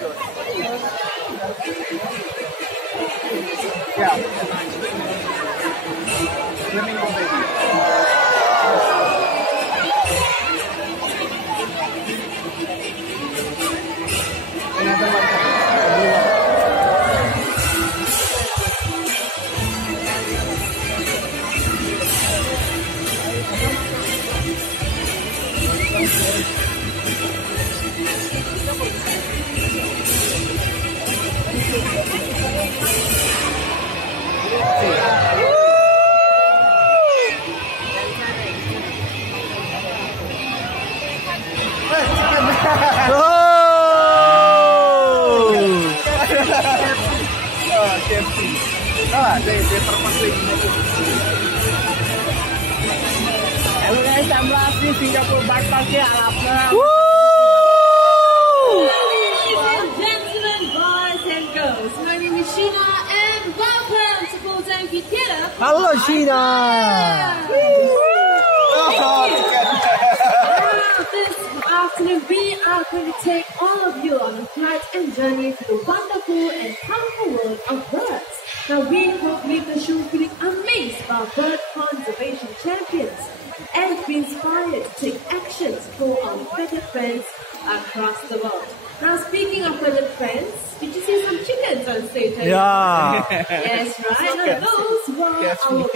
Yeah. Flamingo baby. Another one. Hello guys, I'm last in Singapore Bird Park ke Alapna. Ladies and gentlemen, boys and girls, my name is Sheena and welcome to Full-Time Kid Theatre. Hello Sheena. This afternoon, we are going to take all of you on a flight and journey to the wonderful and colorful world of birds. Now, we hope you leave the show feeling amazed by bird conservation champions and be inspired to take actions for our feathered friends across the world. Now, speaking of feathered friends, did you see some chickens on stage? Yeah. Yes, right. Now, those were our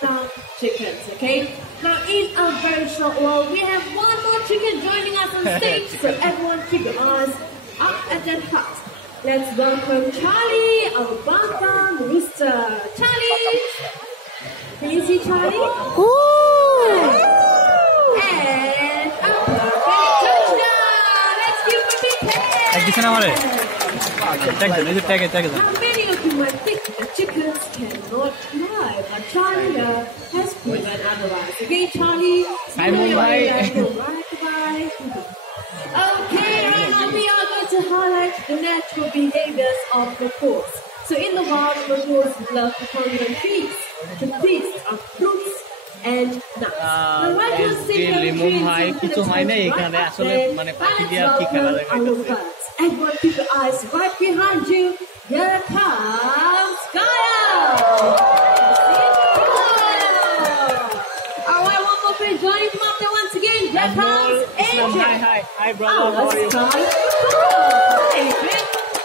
bark chickens, okay? Now, in a very short while, we have one more chicken joining us on stage, so everyone keep your eyes up at that hut. Let's welcome Charlie, our bark rooster. Charlie! Can you see Charlie? And a perfect touchdown! Let's give him a big hand! Now, many of you might think that chickens cannot fly, but Charlie has proven otherwise. Okay, Charlie? Right, goodbye. Okay, right now we are going to highlight the natural behaviors of macaws. So in the wild, macaws love to climb on trees, to feast on fruits and nuts. Now, why do you think that trees everyone keep your eyes right behind you. Here comes Gaia! Alright, one more friend joining from up there once again. Here comes Angel. Hi brother, how are you?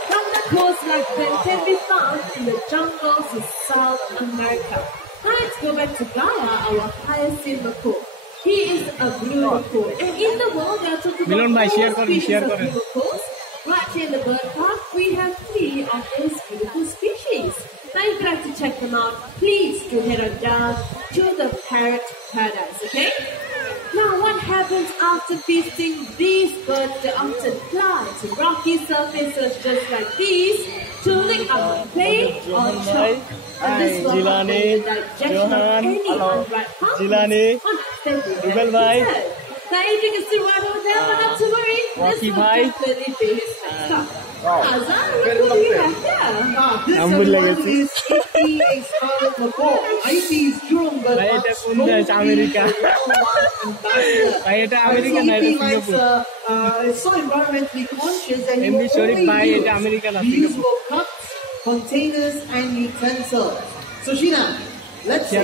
From the coast like them can be found in the jungles of South America. Now let's go back to Gaia, our hyacinth macaw. He is a blue macaw. And in the world, there are talking about four species of blue macaws. Right here in the bird park, we have 3 of those beautiful species. Now, if you'd like to check them out, please do head on down to the parrot paradise, okay? Now, what happens after feasting? These birds, they often fly to rocky surfaces just like these to lick up a plate or chop. And this will help the digestion of any unripe pumpkins. Now, Adrian is still right over there, but not to worry. This will definitely be his next stop. Azan, what do you have here? This one is a scarlet macaw. IT is Jurong Bird Park. It's so environmentally conscious and you only use reusable cups, containers and utensils. So Sheena, let's say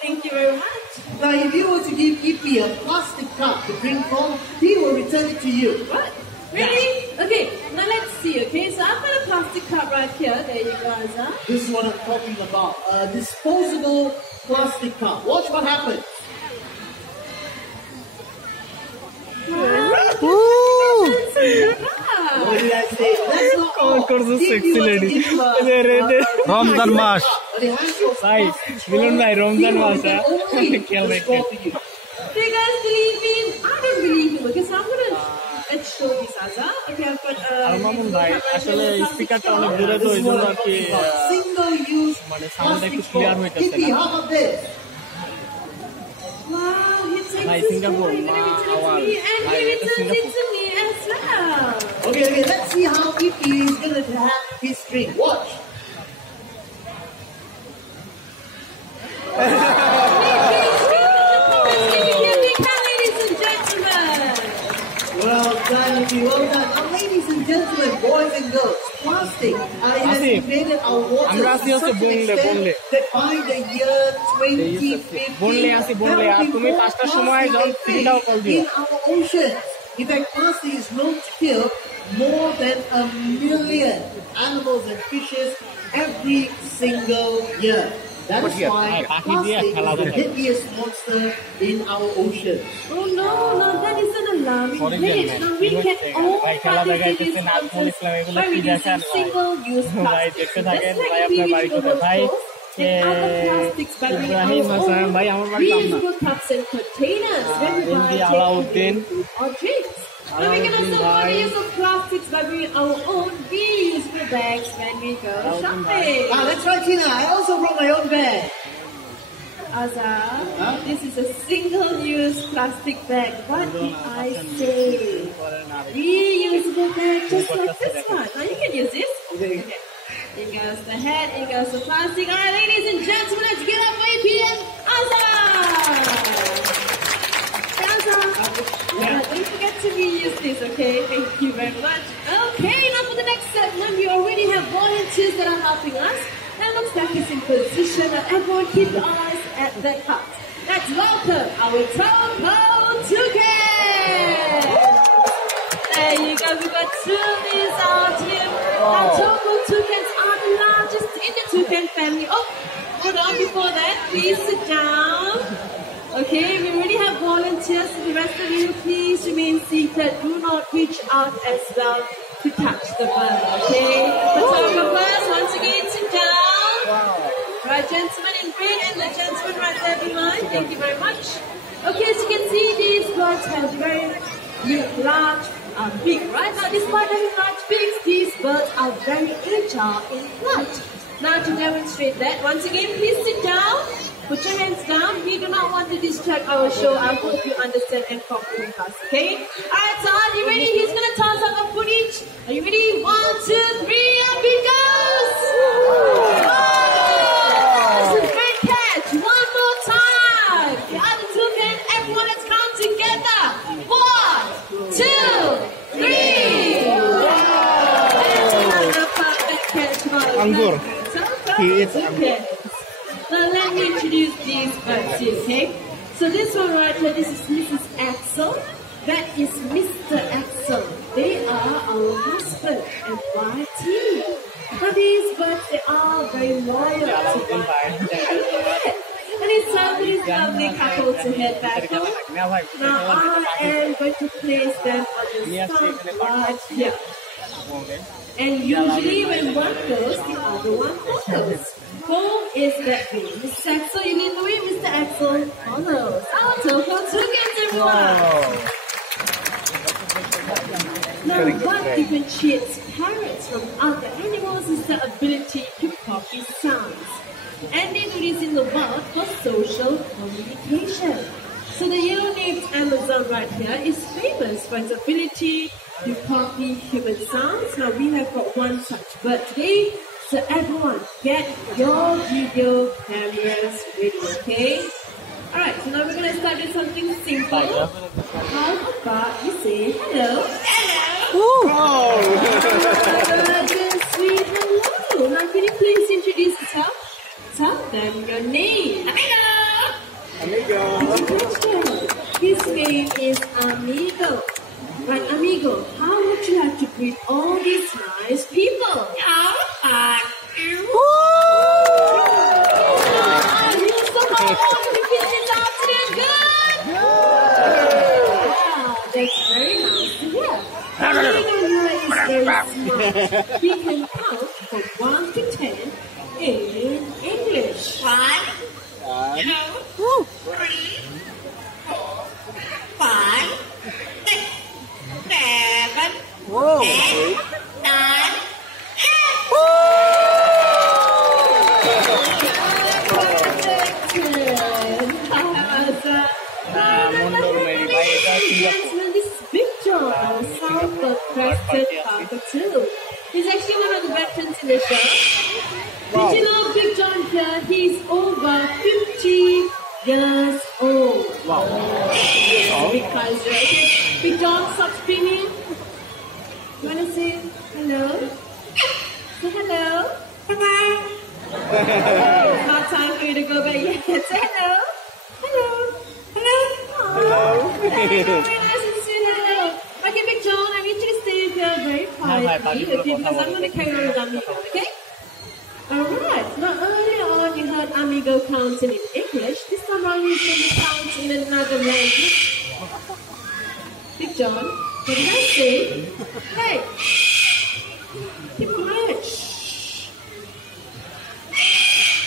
Thank you very much. now if you were to give Ippy a plastic cup to drink from, he will return it to you. What? Really? Okay, now let's see, okay? So I've got a plastic cup right here. There you go, Azan. This is what I'm talking about. A disposable plastic cup. Watch what happens. What did I say? That's not all. sexy lady. Ramzan Mas. Right. Ramzan Mas. Do you guys believe me? I don't believe you. Okay, so I'm gonna let's show this, Azan. Okay, I've got single use plastic straw. Ippy, how about this? wow, he takes Hi, this Singapore. toy and he returns it to me, and he returns it to me as well. Okay, let's see how Ippy is going to have his drink. Watch. Ladies and gentlemen. Well, Exactly, well done. Now, ladies and gentlemen, boys and girls, plastic has invaded our waters to such an extent that by the year 2050, there will be more plastic in our oceans. In fact, plastic is known to kill more than 1 million animals and fishes every single year. That is why plastic is the deadliest monster in our oceans. Oh no, that isn't alarming. Please, now we can all participate in these monsters by reducing single-use plastic. Let's take reusable clothes and other plastics by bringing our own reusable cups and containers when we buy takeaway food or drinks. And we can also avoid use of plastics by bringing our own reusable bags when we go shopping. That's right, Tina. I also brought my own bag. Azhar, this is a single-use plastic bag. What did I say? Reusable bag, just like this one. Now you can use this. Okay. In goes the head, in goes the plastic. All right, ladies and gentlemen, let's get up for APM. Azhar! Don't forget to reuse this, okay? Thank you very much. Okay, now for the next segment, we already have volunteers that are helping us. Now looks like it's in position that everyone keep your eyes at the cup. Let's welcome our Toko Toucan! There you go, we've got two leads out here. Now Toko Toucans are the largest in the toucan family. Oh, hold on, before that, please sit down. Okay, we already have volunteers, so the rest of you please remain seated. Do not reach out as well to touch the bird, okay? Photographers, once again, sit down. Right, gentlemen in green and the gentleman right there behind. Thank you very much. Okay, as you can see, these birds have very large beak, right? Now, despite having large beaks, these birds are very agile in flight. Now, to demonstrate that, once again, please sit down. Put your hands down. We do not want to distract our show. I hope you understand and cooperate with us, okay? Alright, so are you ready? He's going to toss out the footage. Are you ready? 1, 2, 3, up it goes! This is a great catch. One more time. The other two can, everyone, let's count together. 1, 2, 3. Another perfect catch by Anggur. He is Anggur. Now let me introduce these birds here, okay? So this one right here, this is Mrs. Axel. That is Mr. Axel. They are our husband and wife team. Now these birds, they are very loyal to one another. And it's time for this lovely couple to head back home. Now I am going to place them on the sun right here. And usually when one goes, the other one follows. Home is that way. Mr. Axel, you lead the way. Mr. Axel follows. Our Toko Toucans, everyone. Now, what differentiates parrots from other animals is the ability to copy sounds. And they do this in the wild for social communication. So the yellow-named Amazon right here is famous for its ability to copy human sounds. Now, we have got one such bird today. So everyone, get your video cameras ready, okay? Alright, so now we're going to start with something simple. How about you say hello? Hello! Just sweet hello. Now can you please introduce yourself? Tell them your name. Amigo! Amigo. Did you catch that? His name is Amigo. Right, Amigo, how would you like to greet all these nice people? That's very nice to hear. Amigo is very smart. He can count from 1 to 10 in English. 1, 2, 3, 4, 5, 6, 7, 8, 9, 10. This is Big John, our South Crested Cockatoo. He's actually one of the veterans in the show. Did you know Big John here? He's over 50 years old. Wow. Because Big John stop screaming. You want to say hello? Say hello. Bye-bye. It's not time for you to go back yet. Say hello. Hello. Hello. Hello. Very nice and sweet hello. Okay, Big John, I need you to stay here very quietly, okay, because I'm going to carry on with Amigo, okay? Alright, now earlier on you heard Amigo counting in English. This time around you can count in another language. Big John, what did I say? Hey! Keep quiet. Shh.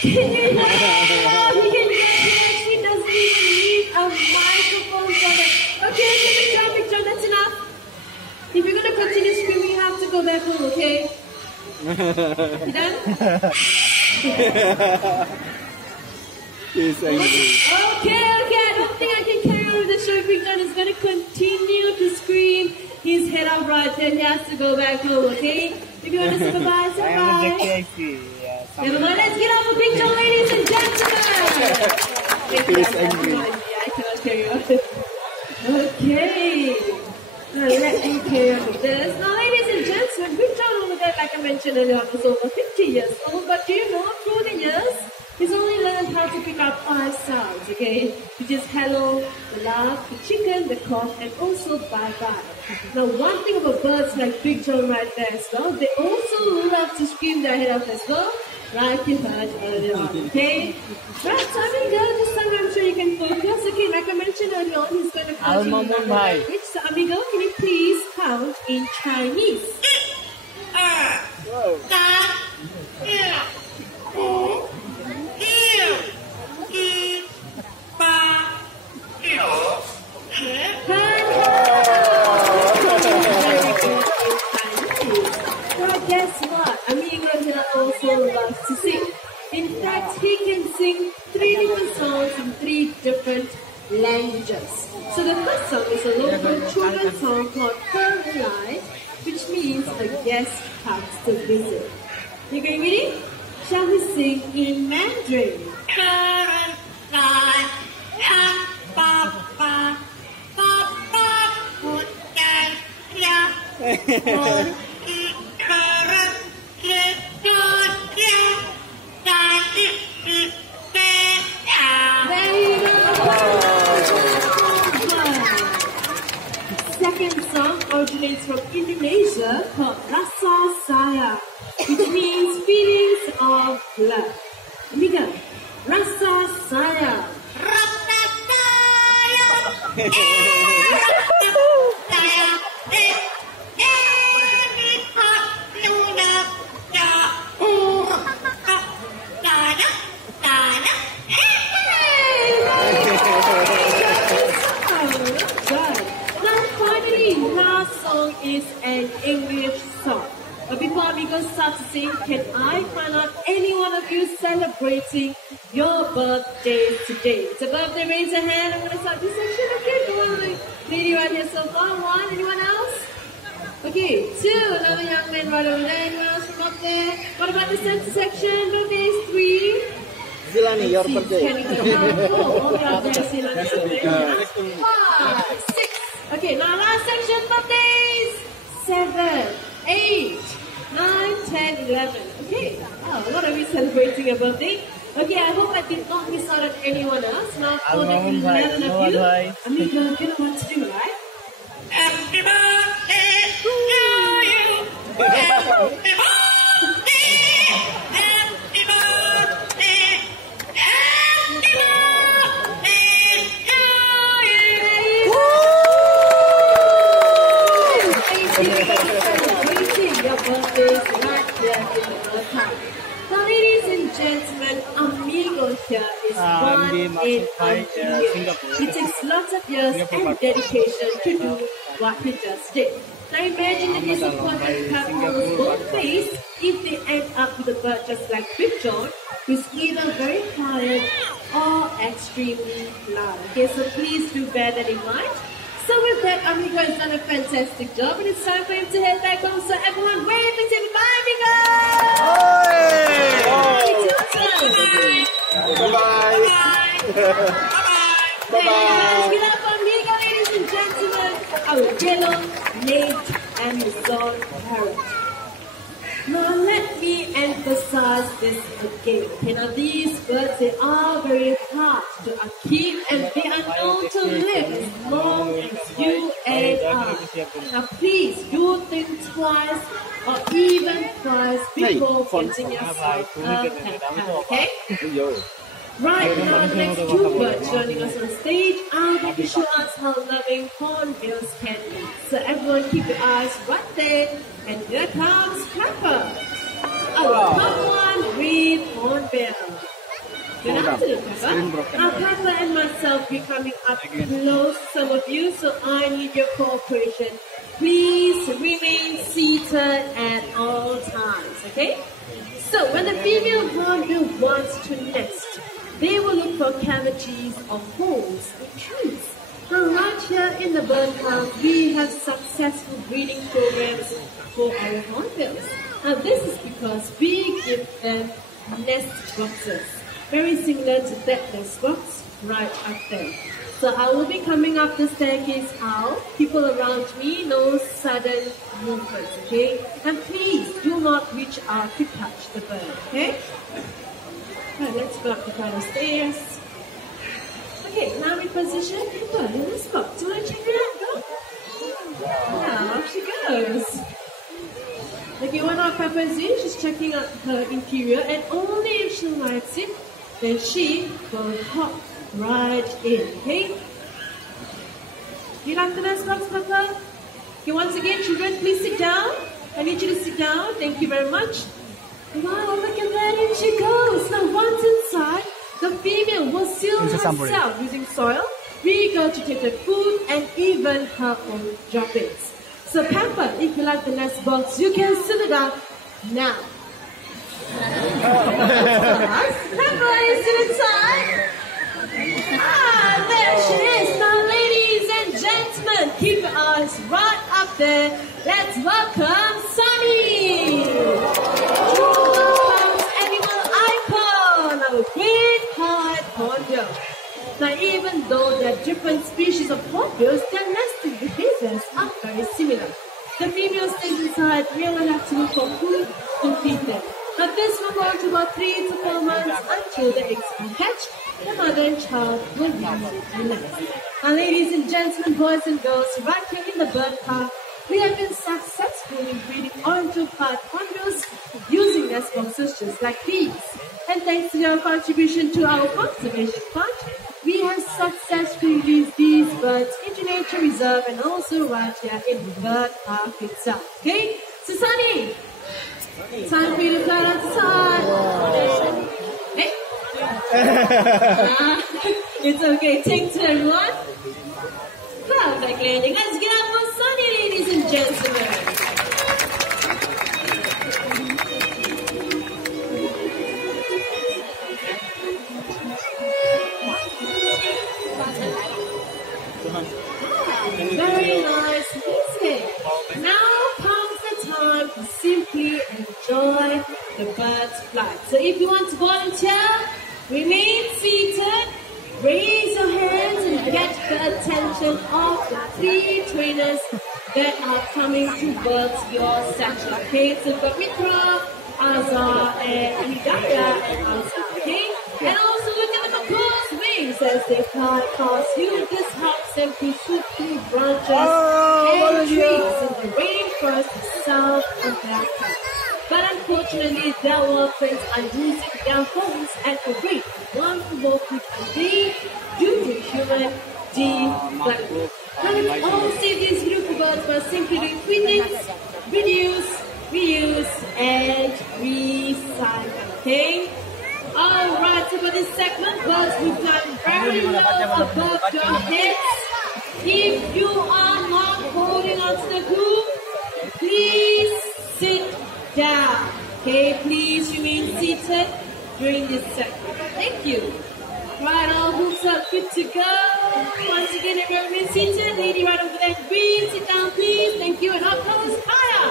Can you hear her? He can hear her. She doesn't even need a microphone for that. Okay, Big John, that's enough. If you're going to continue screaming, you have to go back home, okay? You done? He's angry. Okay, I don't think I can carry on with the show. Big John is going to continue to scream his head up right there. He has to go back home, okay? If you want to say bye-bye, say bye. Never mind, let's get up for Big John, ladies and gentlemen. He's angry. I cannot carry on. Okay. Now let me carry on with this. Now, ladies and gentlemen, Big John over there, like I mentioned earlier, was over 50 years old. But do you know, through the years, he's only learned how to pick up 5 sounds, okay? Which is hello, the laugh, the chicken, the cough, and also bye-bye. Now, one thing about birds like Big John right there as well, they also love to scream their head off as well, like you heard earlier on, okay? Right, so Amigo, this time I'm sure you can focus. Okay, like I mentioned earlier on, he's going to count in another language. So Amigo, can you please count in Chinese? Well, guess what? Amigo here also loves to sing. In fact, he can sing 3 different songs in 3 different languages. So the first song is a local children's song called Fairy Light, which means a guest comes to visit. You getting ready? Shall we sing in Mandarin? Second song originates from Indonesia called Rasa Sayang, which means feelings of love. Amiga, Rasa Sayang. Rasa song is an English song. But before Amigos start to sing, can I find out any one of you celebrating your birthday today? It's a birthday, raise your hand. I'm going to start this section. Okay, go on, the lady right here so far. 1, anyone else? Okay, 2, another young man right over there. Anyone else from up there? What about the center section? Birthdays, 3. Zilani, your birthday. Oh, only up there, Zilani. 5, 6. Okay, now last section, birthdays. 7, 8, 9, 10, 11. Okay, wow, what are we celebrating a birthday? Okay, I hope I did not miss out on anyone else. Now, for the 11 of you, Amigo, you know what to do, right? Happy birthday to you. Happy birthday. Happy birthday. Happy birthday to you. Celebrating your birthdays right here in the Earth Time. Now, ladies and gentlemen, Amigo here is one in a million. It takes lots of years and dedication to do what he just did. Now imagine the disappointment couples both face if they end up with a bird just like Big John, who's either very quiet or extremely loud. Okay, so please do bear that in mind. So with that, Amigo has done a fantastic job, and it's time for him to head back home. So everyone, wave and say goodbye, Amigo! Bye-bye! Bye-bye! Get up, Amigo, ladies and gentlemen! our yellow, named, and resolved parrot. Now let me emphasize this again. Okay, now these birds, they are very hard to keep and they are known to live as long as you and I. Now please do think twice or even thrice before getting yourself a pet, okay? Right now, the next two birds joining us on stage are going to show us how loving hornbills can be. So everyone keep your eyes right there. And here comes Pepper, our top one with hornbill. Good afternoon, Pepper. Now Pepper and myself will be coming up close to some of you, so I need your cooperation. Please remain seated at all times, okay? So when the female hornbill wants to nest, they will look for cavities or holes in trees. Now right here in the bird park, we have successful breeding programs for our hornbills. Now this is because we give them nest boxes, very similar to that nest box right up there. So I will be coming up the staircase out. People around me, no sudden movements, okay? And please do not reach out to touch the bird, okay? Alright, let's go up the flight of stairs. Okay, now we position the bird in this box. Do you want to check it out, girl? Now, off she goes. Okay, what our Pepper is doing, she's checking out her interior, and only if she likes it, then she will hop right in, okay? Do you like the nest box, Pepper? Okay, once again, children, please sit down. I need you to sit down. Thank you very much. Wow, look at that, in she goes. Now once inside, the female will seal herself using soil, regurgitated food, and even her own droppings. So Pepper, if you like the nest box, you can seal it up now. Pepper, you still inside? Ah, there she is. Now ladies and gentlemen, keep your eyes right up there. Let's welcome Sunny! Great hard hornbill. Now even though there are different species of hornbills, their nesting behaviors are very similar. The female stays inside, male will have to look for food to feed them. Now this will go on to about 3 to 4 months until the eggs are hatched. The mother and child will visit the nest. Now ladies and gentlemen, boys and girls, right here in the bird park, we have been successful in breeding orange-pied hornbills using nest boxes just like these. And thanks to your contribution to our conservation fund, we have successfully released these birds into nature reserve and also right here in the bird park itself. Okay? So Sunny, time for you to fly outside. Hey? It's okay. Take two, everyone. Perfect landing. Let's get up for Sunny, ladies and gentlemen. Very nice music. Now comes the time to simply enjoy the bird's flight. So if you want to volunteer, remain seated, raise your hands and get the attention of the 3 trainers that are coming towards your section. Okay, so got Mitra, Azar, and Hidayah, and Azar. Okay, and also look at the macaws' wings as they fly past you. This helps them to shoot through branches and trees in the rainforest of South America. But unfortunately, their workers are losing their homes at a rate of 1 voltage a day due to human development. Now let's all save these beautiful birds by simply doing 3 things: reduce, reuse, and recycle. Okay? Alright, so for this segment, birds will fly very low above your heads. If you are not holding onto the coop, please sit down. Okay, please remain seated during this segment. Thank you. Right, all hooks up, good to go. Once again, everyone remain seated. Lady right over there, green, sit down, please. Thank you, and up comes Kaya.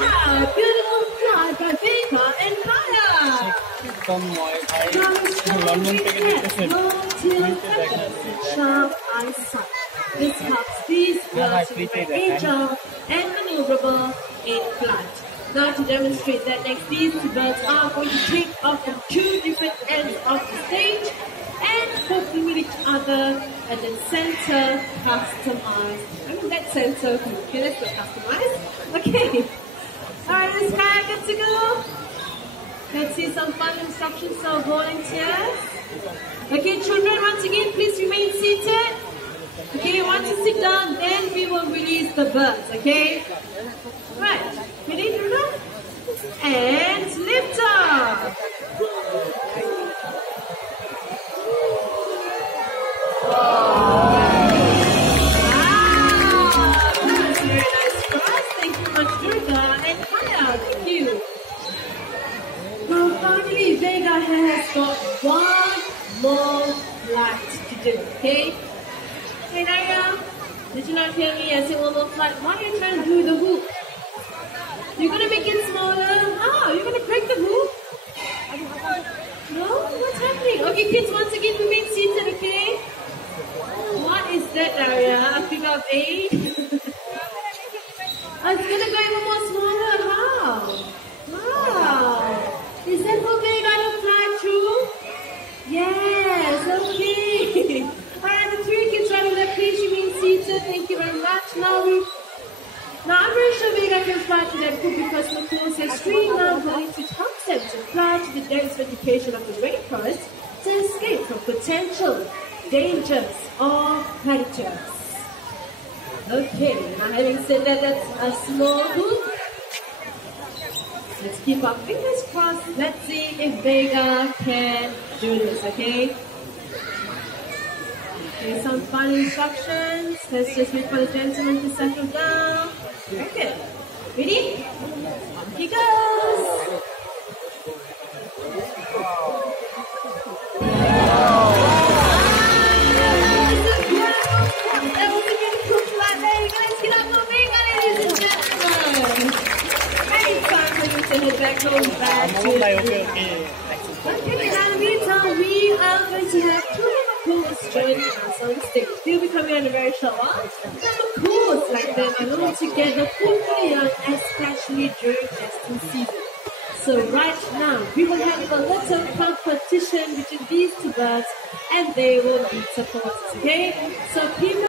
Yeah, beautiful fly by Vega and Kaya. Long-tailed feathers, sharp eyesight. This helps these birds to be very agile and maneuverable in flight. Now to demonstrate that next, these two birds are going to take off from two different ends of the stage and hopefully meet each other at the center customized. I mean that center, okay, let's go customized. Okay. Alright, this guy good to go? Let's see some fun instructions for volunteers. Okay, children, once again, please remain seated. Okay, once you sit down, then we will release the birds, okay? Right, ready, children? And lift up. Wow, that's very nice for us. Thank you very much, Durga and Kaya. Thank you. Now finally, Vega has got one more flight to do, okay? Hey Naya, did you not hear me? I said one more flight. Why are you trying to do the hoop? You're gonna make it smaller? Ah, you're gonna break the hoop? No? What's happening? Okay kids, once again remain seated, okay? What is that, Naya? A figure of 8? Oh, it's gonna go even more smaller. How? Wow. Is that for Vega to fly through? Yes, okay. Alright, the three kids right on that please remain seated. Thank you very much. Now I'm very sure Vega can fly to that group because Nicole says three now going to help them to fly to the dense vegetation of the rainforest to escape from potential dangers or predators. Okay, now having said that, that's a small hoop. Let's keep our fingers crossed. Let's see if Vega can do this, okay? Okay, some fun instructions. Let's just wait for the gentleman to settle down. Very good. Ready? On he goes. That was a beautiful flight, Vega. Let's get up for Vega, ladies and gentlemen. Time for you to head back home back to okay. Okay, now in the meantime, we are going to have two Makoos joining us on stage. They'll be coming in a very short while. The Makoos, like them, are known together for young, especially during nesting season. So right now, we will have a little competition between these two birds and they will be supporters, okay? So people